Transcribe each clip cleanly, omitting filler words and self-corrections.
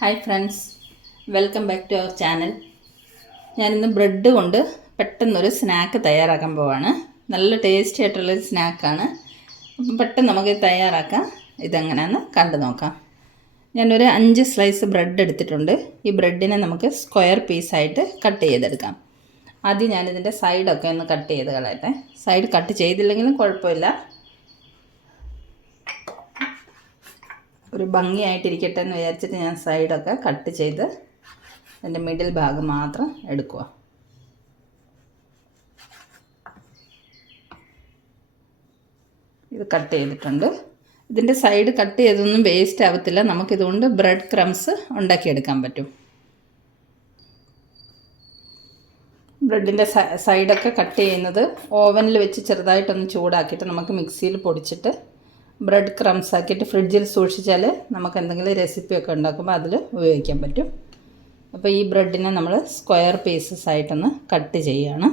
Hi friends, welcome back to our channel. ഞാനിന്ന് bread കൊണ്ട് പെട്ടെന്നൊരു സ്നാക്ക് തയ്യാറാക്കാൻ പോവാണ്. നല്ല ടേസ്റ്റി ആയിട്ടുള്ളൊരു സ്നാക്കാണ്. അപ്പം പെട്ടെന്ന് നമുക്ക് തയ്യാറാക്കാം. ഇതെങ്ങനെയാണെന്ന് കണ്ടു നോക്കാം. ഞാനൊരു 5 സ്ലൈസ് ബ്രെഡ് എടുത്തിട്ടുണ്ട്. ഈ ബ്രെഡിനെ നമുക്ക് സ്ക്വയർ പീസായിട്ട് കട്ട് ചെയ്തെടുക്കാം. ആദ്യം ഞാനിതിൻ്റെ സൈഡൊക്കെ ഒന്ന് കട്ട് ചെയ്ത് കളയട്ടെ. സൈഡ് കട്ട് ചെയ്തില്ലെങ്കിലും കുഴപ്പമില്ല, ഒരു ഭംഗിയായിട്ടിരിക്കട്ടെ എന്ന് വിചാരിച്ചിട്ട് ഞാൻ സൈഡൊക്കെ കട്ട് ചെയ്ത് അതിൻ്റെ മിഡിൽ ഭാഗം മാത്രം എടുക്കുക. ഇത് കട്ട് ചെയ്തിട്ടുണ്ട്. ഇതിൻ്റെ സൈഡ് കട്ട് ചെയ്തൊന്നും വേസ്റ്റ് ആവത്തില്ല. നമുക്കിതുകൊണ്ട് ബ്രെഡ് ക്രംസ് ഉണ്ടാക്കിയെടുക്കാൻ പറ്റും. ബ്രെഡിൻ്റെ സൈഡൊക്കെ കട്ട് ചെയ്യുന്നത് ഓവനിൽ വെച്ച് ചെറുതായിട്ടൊന്ന് ചൂടാക്കിയിട്ട് നമുക്ക് മിക്സിയിൽ പൊടിച്ചിട്ട് ബ്രെഡ് ക്രംസ് ആക്കിയിട്ട് ഫ്രിഡ്ജിൽ സൂക്ഷിച്ചാൽ നമുക്ക് എന്തെങ്കിലും റെസിപ്പിയൊക്കെ ഉണ്ടാക്കുമ്പോൾ അതിൽ ഉപയോഗിക്കാൻ പറ്റും. അപ്പോൾ ഈ ബ്രെഡിനെ നമ്മൾ സ്ക്വയർ പീസസ് ആയിട്ടൊന്ന് കട്ട് ചെയ്യുകയാണ്.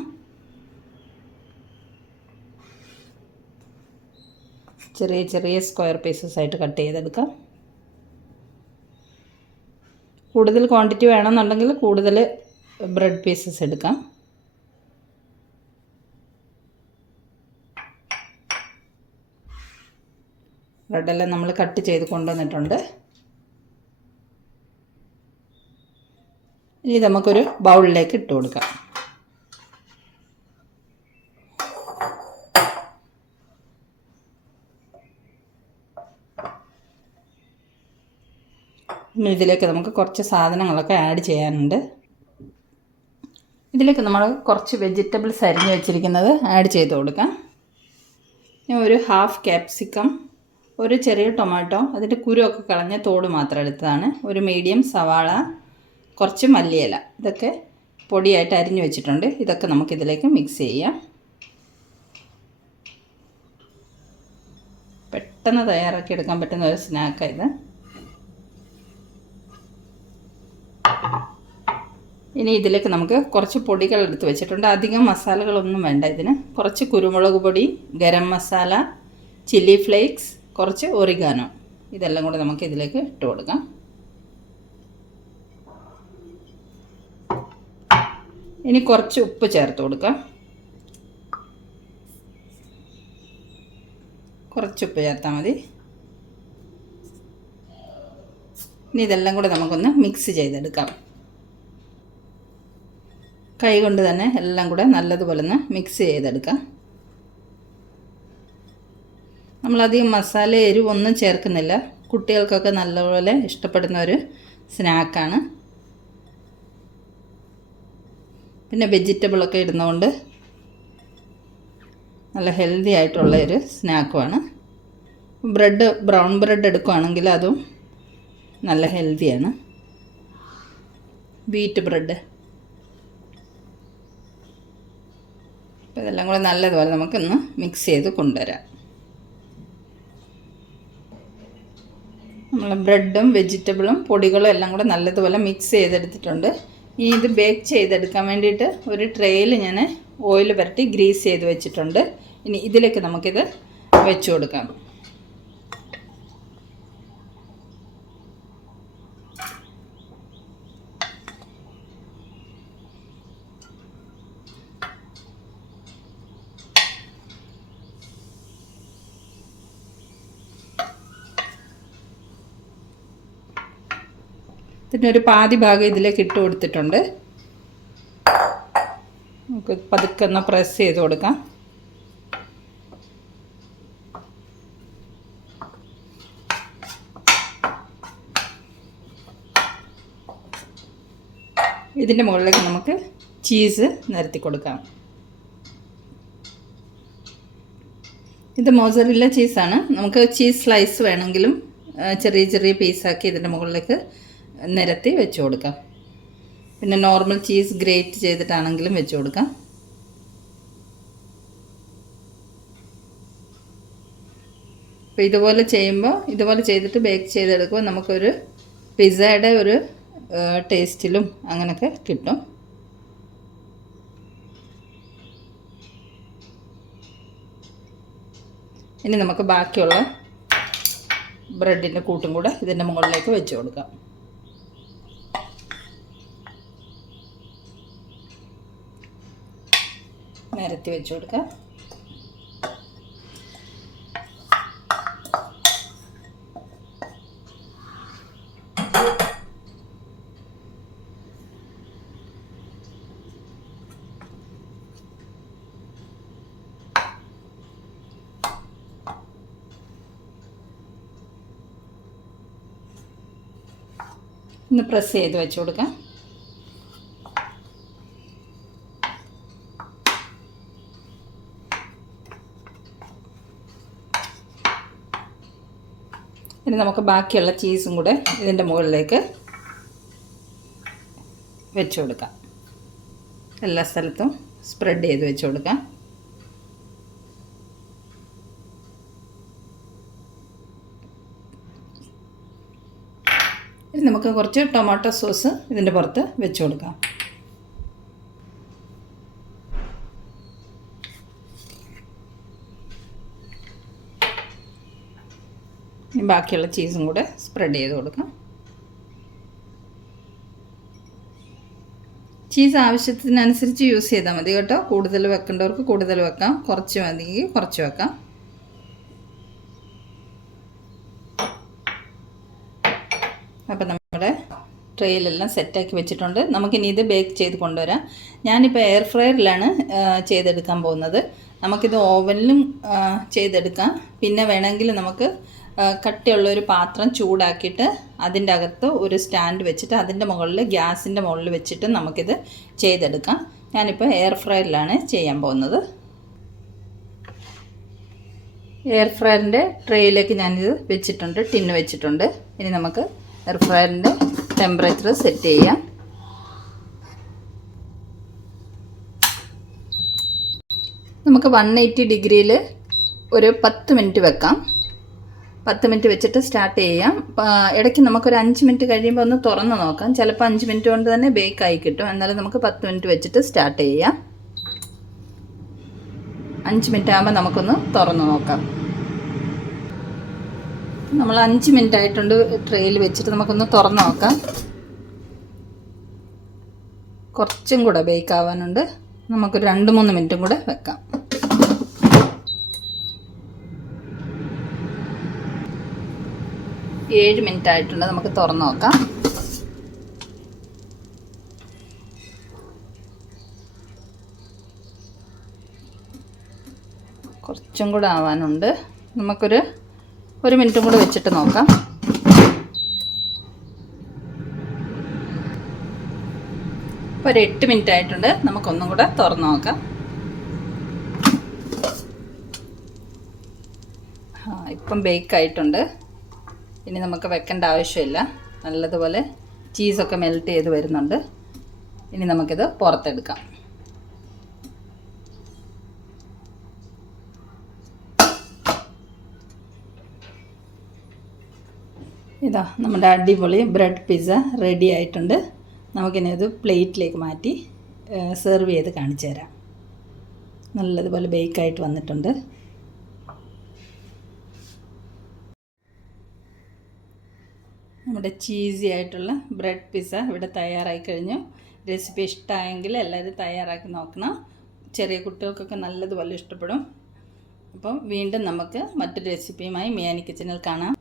ചെറിയ ചെറിയ സ്ക്വയർ പീസസ് ആയിട്ട് കട്ട് ചെയ്തെടുക്കാം. കൂടുതൽ ക്വാണ്ടിറ്റി വേണമെന്നുണ്ടെങ്കിൽ കൂടുതൽ ബ്രെഡ് പീസസ് എടുക്കാം. ബ്രെഡെല്ലാം നമ്മൾ കട്ട് ചെയ്ത് കൊണ്ടുവന്നിട്ടുണ്ട്. ഇനി നമുക്കൊരു ബൗളിലേക്ക് ഇട്ട് കൊടുക്കാം. ഇനി ഇതിലേക്ക് നമുക്ക് കുറച്ച് സാധനങ്ങളൊക്കെ ആഡ് ചെയ്യാനുണ്ട്. ഇതിലേക്ക് നമ്മൾ കുറച്ച് വെജിറ്റബിൾസ് അരിഞ്ഞ് വെച്ചിരിക്കുന്നത് ആഡ് ചെയ്ത് കൊടുക്കാം. ഞാൻ ഒരു ഹാഫ് ക്യാപ്സിക്കം, ഒരു ചെറിയ ടൊമാറ്റോ, അതിൻ്റെ കുരുവൊക്കെ കളഞ്ഞ് തോട് മാത്രം എടുത്തതാണ്, ഒരു മീഡിയം സവാള, കുറച്ച് മല്ലിയില, ഇതൊക്കെ പൊടിയായിട്ട് അരിഞ്ഞു വെച്ചിട്ടുണ്ട്. ഇതൊക്കെ നമുക്കിതിലേക്ക് മിക്സ് ചെയ്യാം. പെട്ടെന്ന് തയ്യാറാക്കി എടുക്കാൻ പറ്റുന്ന ഒരു സ്നാക്കാണ് ഇത്. ഇനി ഇതിലേക്ക് നമുക്ക് കുറച്ച് പൊടികൾ എടുത്ത് വെച്ചിട്ടുണ്ട്. അധികം മസാലകളൊന്നും വേണ്ട ഇതിന്. കുറച്ച് കുരുമുളക് പൊടി, ഗരം മസാല, ചില്ലി ഫ്ലേക്സ്, കുറച്ച് ഒറിഗാനോ, ഇതെല്ലാം കൂടെ നമുക്ക് ഇതിലേക്ക് ഇട്ട് കൊടുക്കാം. ഇനി കുറച്ച് ഉപ്പ് ചേർത്ത് കൊടുക്കാം. കുറച്ച് ഉപ്പ് ചേർത്താൽ മതി. ഇനി ഇതെല്ലാം കൂടെ നമുക്കൊന്ന് മിക്സ് ചെയ്തെടുക്കാം. കൈ കൊണ്ട് തന്നെ എല്ലാം കൂടെ നല്ലതുപോലെ ഒന്ന് മിക്സ് ചെയ്തെടുക്കാം. നമ്മളധികം മസാല എരിവൊന്നും ചേർക്കുന്നില്ല. കുട്ടികൾക്കൊക്കെ നല്ലപോലെ ഇഷ്ടപ്പെടുന്ന ഒരു സ്നാക്കാണ്. പിന്നെ വെജിറ്റബിളൊക്കെ ഇടുന്നതുകൊണ്ട് നല്ല ഹെൽത്തി ആയിട്ടുള്ള ഒരു സ്നാക്കുമാണ്. ബ്രെഡ്, ബ്രൗൺ ബ്രെഡ് എടുക്കുകയാണെങ്കിൽ അതും നല്ല ഹെൽത്തിയാണ്. Wheat bread. അപ്പോൾ ഇതെല്ലാം കൂടെ നല്ലതുപോലെ നമുക്കൊന്ന് മിക്സ് ചെയ്ത് കൊണ്ടുവരാം. നമ്മൾ ബ്രെഡും വെജിറ്റബിളും പൊടികളും എല്ലാം കൂടെ നല്ലതുപോലെ മിക്സ് ചെയ്തെടുത്തിട്ടുണ്ട്. ഇനി ഇത് ബേക്ക് ചെയ്തെടുക്കാൻ വേണ്ടിയിട്ട് ഒരു ട്രേയിൽ ഞാൻ ഓയിൽ പുരട്ടി ഗ്രീസ് ചെയ്ത് വെച്ചിട്ടുണ്ട്. ഇനി ഇതിലേക്ക് നമുക്കിത് വെച്ച് കൊടുക്കാം. ഇതിനൊരു പാതി ഭാഗം ഇതിലേക്ക് ഇട്ട് കൊടുത്തിട്ടുണ്ട്. നമുക്ക് പതുക്കെ ഒന്ന് പ്രസ് ചെയ്ത് കൊടുക്കാം. ഇതിൻ്റെ മുകളിലേക്ക് നമുക്ക് ചീസ് നിരത്തി കൊടുക്കാം. ഇത് മോസറില്ല ചീസാണ്. നമുക്ക് ചീസ് സ്ലൈസ് വേണമെങ്കിലും ചെറിയ ചെറിയ പീസാക്കി ഇതിൻ്റെ മുകളിലേക്ക് നിരത്തി വെച്ച് കൊടുക്കാം. പിന്നെ നോർമൽ ചീസ് ഗ്രേറ്റ് ചെയ്തിട്ടാണെങ്കിലും വെച്ച് കൊടുക്കാം. അപ്പോൾ ഇതുപോലെ ചെയ്യുമ്പോൾ, ഇതുപോലെ ചെയ്തിട്ട് ബേക്ക് ചെയ്തെടുക്കുമ്പോൾ നമുക്കൊരു പിസ്സയുടെ ഒരു ടേസ്റ്റിലും അങ്ങനെയൊക്കെ കിട്ടും. ഇനി നമുക്ക് ബാക്കിയുള്ള ബ്രെഡിൻ്റെ കൂട്ടും കൂടെ ഇതിൻ്റെ മുകളിലേക്ക് വെച്ച് കൊടുക്കാം. നിരത്തി വെച്ച് കൊടുക്കുക. ഒന്ന് പ്രസ് ചെയ്ത് വെച്ച് കൊടുക്കാം. ഇനി നമുക്ക് ബാക്കിയുള്ള ചീസും കൂടെ ഇതിൻ്റെ മുകളിലേക്ക് വെച്ച് കൊടുക്കാം. എല്ലാ സ്ഥലത്തും സ്പ്രെഡ് ചെയ്ത് വെച്ച് കൊടുക്കാം. ഇനി നമുക്ക് കുറച്ച് ടൊമാറ്റോ സോസ് ഇതിൻ്റെ പുറത്ത് വെച്ച് കൊടുക്കാം. ഇനി ബാക്കിയുള്ള ചീസും കൂടെ സ്പ്രെഡ് ചെയ്ത് കൊടുക്കാം. ചീസ് ആവശ്യത്തിനനുസരിച്ച് യൂസ് ചെയ്താൽ മതി കേട്ടോ. കൂടുതൽ വെക്കേണ്ടവർക്ക് കൂടുതൽ വെക്കാം, കുറച്ച് മതി കുറച്ച് വെക്കാം. അപ്പം നമ്മുടെ ട്രെയിലെല്ലാം സെറ്റാക്കി വെച്ചിട്ടുണ്ട്. നമുക്കിനി ഇത് ബേക്ക് ചെയ്ത് കൊണ്ടുവരാം. ഞാനിപ്പോൾ എയർ ഫ്രയറിലാണ് ചെയ്തെടുക്കാൻ പോകുന്നത്. നമുക്കിത് ഓവനിലും ചെയ്തെടുക്കാം. പിന്നെ വേണമെങ്കിൽ നമുക്ക് കട്ടിയുള്ളൊരു പാത്രം ചൂടാക്കിയിട്ട് അതിൻ്റെ അകത്ത് ഒരു സ്റ്റാൻഡ് വെച്ചിട്ട് അതിൻ്റെ മുകളിൽ ഗ്യാസിൻ്റെ മുകളിൽ വെച്ചിട്ട് നമുക്കിത് ചെയ്തെടുക്കാം. ഞാനിപ്പോൾ എയർ ഫ്രയറിലാണ് ചെയ്യാൻ പോകുന്നത്. എയർ ഫ്രയറിൻ്റെ ട്രേയിലേക്ക് ഞാനിത് വെച്ചിട്ടുണ്ട്, ടിന്ന് വെച്ചിട്ടുണ്ട്. ഇനി നമുക്ക് എയർ ഫ്രയറിൻ്റെ ടെമ്പറേച്ചർ സെറ്റ് ചെയ്യാം. നമുക്ക് 180 ഡിഗ്രിയിൽ ഒരു 10 മിനിറ്റ് വെക്കാം. 10 മിനിറ്റ് വെച്ചിട്ട് സ്റ്റാർട്ട് ചെയ്യാം. ഇടയ്ക്ക് നമുക്കൊരു 5 മിനിറ്റ് കഴിയുമ്പോൾ ഒന്ന് തുറന്ന് നോക്കാം. ചിലപ്പോൾ 5 മിനിറ്റ് കൊണ്ട് തന്നെ ബേക്കായി കിട്ടും. എന്നാലും നമുക്ക് 10 മിനിറ്റ് വെച്ചിട്ട് സ്റ്റാർട്ട് ചെയ്യാം. 5 മിനിറ്റ് ആകുമ്പോൾ നമുക്കൊന്ന് തുറന്ന് നോക്കാം. നമ്മൾ 5 മിനിറ്റ് ആയിട്ടുണ്ട് ട്രേയിൽ വെച്ചിട്ട്. നമുക്കൊന്ന് തുറന്ന് നോക്കാം. കുറച്ചും കൂടെ ബേക്ക് ആവാനുണ്ട്. നമുക്കൊരു 2-3 മിനിറ്റും കൂടെ വെക്കാം. 7 മിനിറ്റ് ആയിട്ടുണ്ട്. നമുക്ക് തുറന്ന് നോക്കാം. കുറച്ചും കൂടെ ആവാനുണ്ട്. നമുക്കൊരു 1 മിനിറ്റും കൂടെ വെച്ചിട്ട് നോക്കാം. ഇപ്പോൾ ഒരു 8 മിനിറ്റ് ആയിട്ടുണ്ട്. നമുക്കൊന്നും കൂടെ തുറന്ന് നോക്കാം. ഇപ്പം ബേക്ക് ആയിട്ടുണ്ട്. ഇനി നമുക്ക് വെക്കേണ്ട ആവശ്യമില്ല. നല്ലതുപോലെ ചീസൊക്കെ മെൽറ്റ് ചെയ്ത് വരുന്നുണ്ട്. ഇനി നമുക്കിത് പുറത്തെടുക്കാം. ഇതാ നമ്മുടെ അടിപൊളി ബ്രെഡ് പിസ്സ റെഡി ആയിട്ടുണ്ട്. നമുക്കിനി അത് പ്ലേറ്റിലേക്ക് മാറ്റി സെർവ് ചെയ്ത് കാണിച്ചു തരാം. നല്ലതുപോലെ ബേക്കായിട്ട് വന്നിട്ടുണ്ട്. നമ്മുടെ ചീസി ആയിട്ടുള്ള ബ്രെഡ് പിസ്സ ഇവിടെ തയ്യാറായി കഴിഞ്ഞു. റെസിപ്പി ഇഷ്ടമായെങ്കിൽ എല്ലാവരും തയ്യാറാക്കി നോക്കണം. ചെറിയ കുട്ടികൾക്കൊക്കെ നല്ലതുപോലെ ഇഷ്ടപ്പെടും. അപ്പം വീണ്ടും നമുക്ക് മറ്റൊരു റെസിപ്പിയുമായി മിയാനി കിച്ചണിൽ കാണാം.